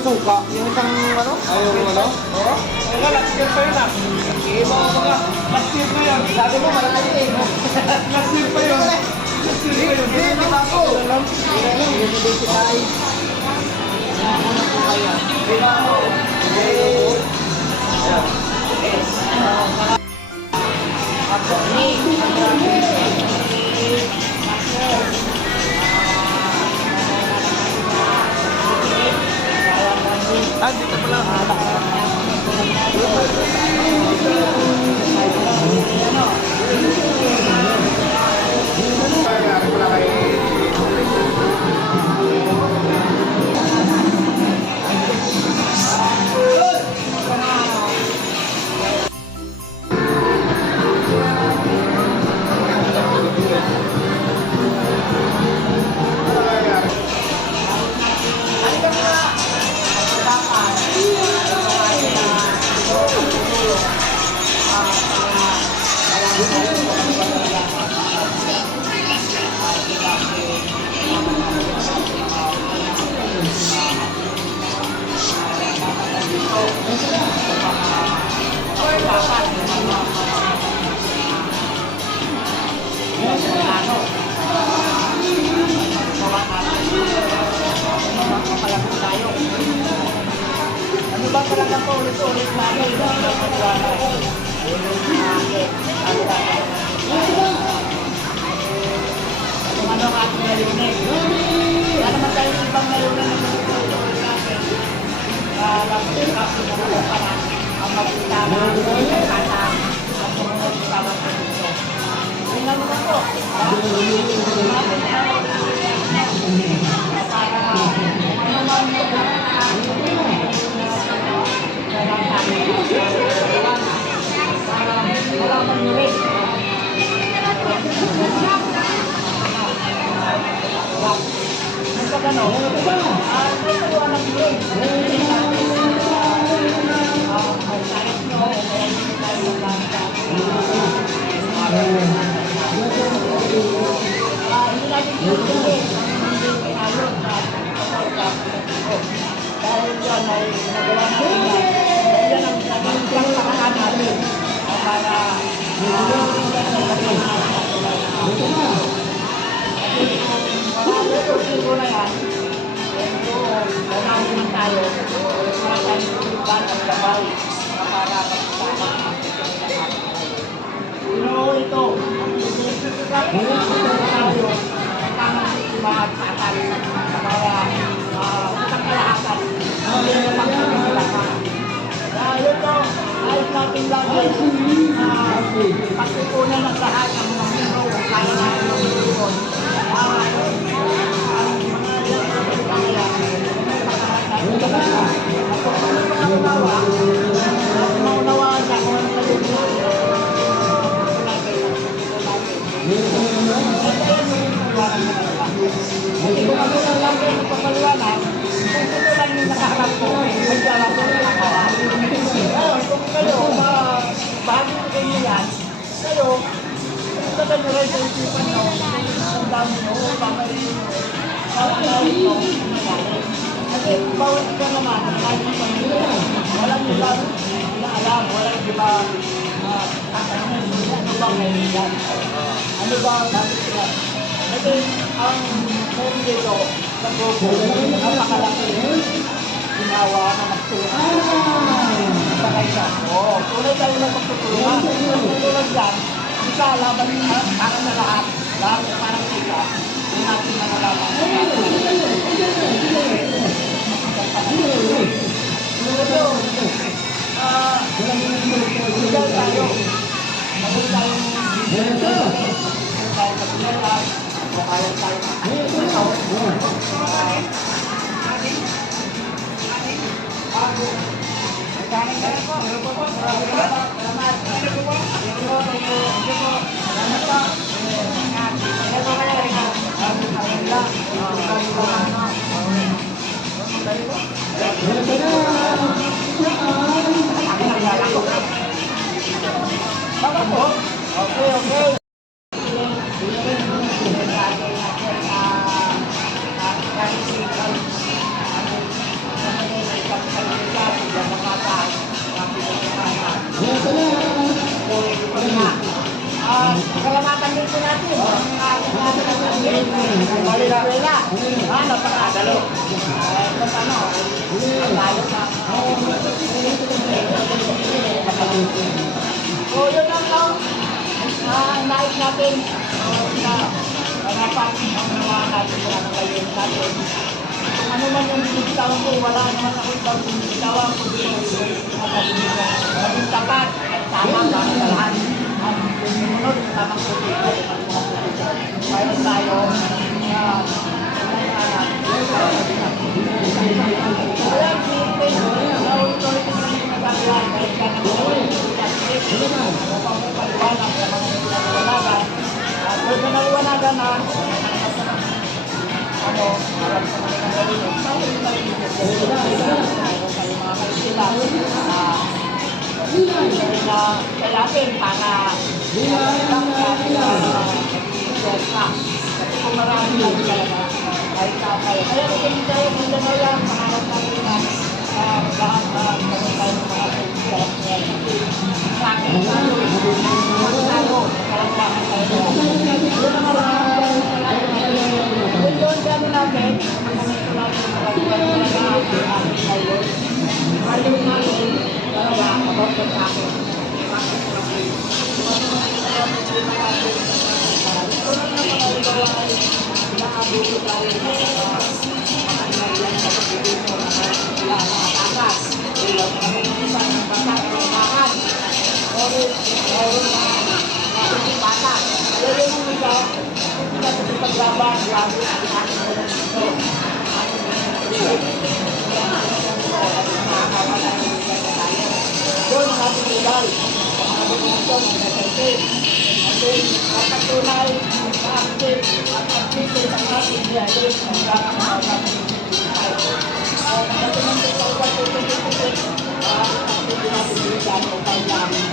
isang suka, yung isang ano? Ay, yung ano? Oo. Wala, last year pa yun ah. Okay, mga Last year pa yun. sabi mo marami eh. Last year pa yun. Last year pa yun. Hindi, di ba ako? Identify. Ano po kaya? Di ba ako? Ah, dito pala. Ano ba talaga po ulit-ulit namin? Ano ang ating nalinig? Wala naman tayo ibang nalinig na ulit-ulit natin. Kasi para ang magkita na ang katang at sumunod sa tawag sa dito. Yun lang naman po. Dahil yun ay nagawa natin yan. Yan ang naging pangkakaan natin. Para siguro na yan. Ganahin naman tayo. Para tayo tulipan at gabay. Para magsama ang ito. Tayo. Tamang ibahat sa atal. Para isang kalahatan. Dahil ito, ayos natin lagi pagkukunan ng lahat ng mga hero kaya natin ng hero. Ang mga kaya maunawaan na kung ano nalulunod. Hindi ko ako lang lang kayo magpapaliwanag. Kung ito lang yung nakaharap ko, maglalap ko ng akawan. Kung kayo, bago ko kayo yan, kayo, ito kayo rin sa isipan nyo, ang dami nyo, papay nyo, kasi bawat ka naman, kahit yung pamilya, walang iba na alam, walang iba ano bang nailan? Ano ba natin sila? Kasi ang meron dito sa grupo, napakalaki ginawa na magtulungan. Sakay ka. Oo, tulad tayo na magtutulungan. Tulad yan, isa laban para na lahat. Lahat parang kita. Hindi natin na nalaman. Ito, tayo. Magod tayong o kaya tayo okay, okay. Valenzuela. Napakadalo. Kung ano, lalo na. O, yun lang lang. Nais natin na dapat ang mga natin na nakayin natin. Kung ano man yung binitawan ko, wala naman ako ibang binitawan ko dito. Maging tapat at tama para sa lahat. At sumunod sa tamang politika. Mayroon tayo na kaya Philippines, naulit-ulit na nagkakaroon dahil ka ng paliwanag sa mga pinaliwanagan. At kung pinaliwanagan na harap sa mga nangalinig, tayo yung nalinig sa mga kaisila na kailangan para kasi kung marami na talaga kahit kapay. Kaya naging tayo kung dalaw yan, pangarap natin na lahat na naging tayo ng mga kaibigan. Sa akin, tayo, kalampahan tayo. Yun ang maraming yun kami namin, ang momento natin na kalampahan na aking tayo. Ayaw natin, talaga, about sa akin. Ito na mga ibawaan, nakabuto tayo ng makakailan sa pagbibiso na sila ang mga takas. Ilang kami ng isa ng bata ng mahan. Oris, mayroon na mga bata. Kaya yun ang iba, sila sa paglaban, lalo na ang ating mga dito. Yun ang ating legal. Ang ating ito, mga SLP. Dapat tunay na active at active ang ating dialog ng kakakakak. Nagatunan ko sa ugat ko ito ang active natin yung dano o kailangan.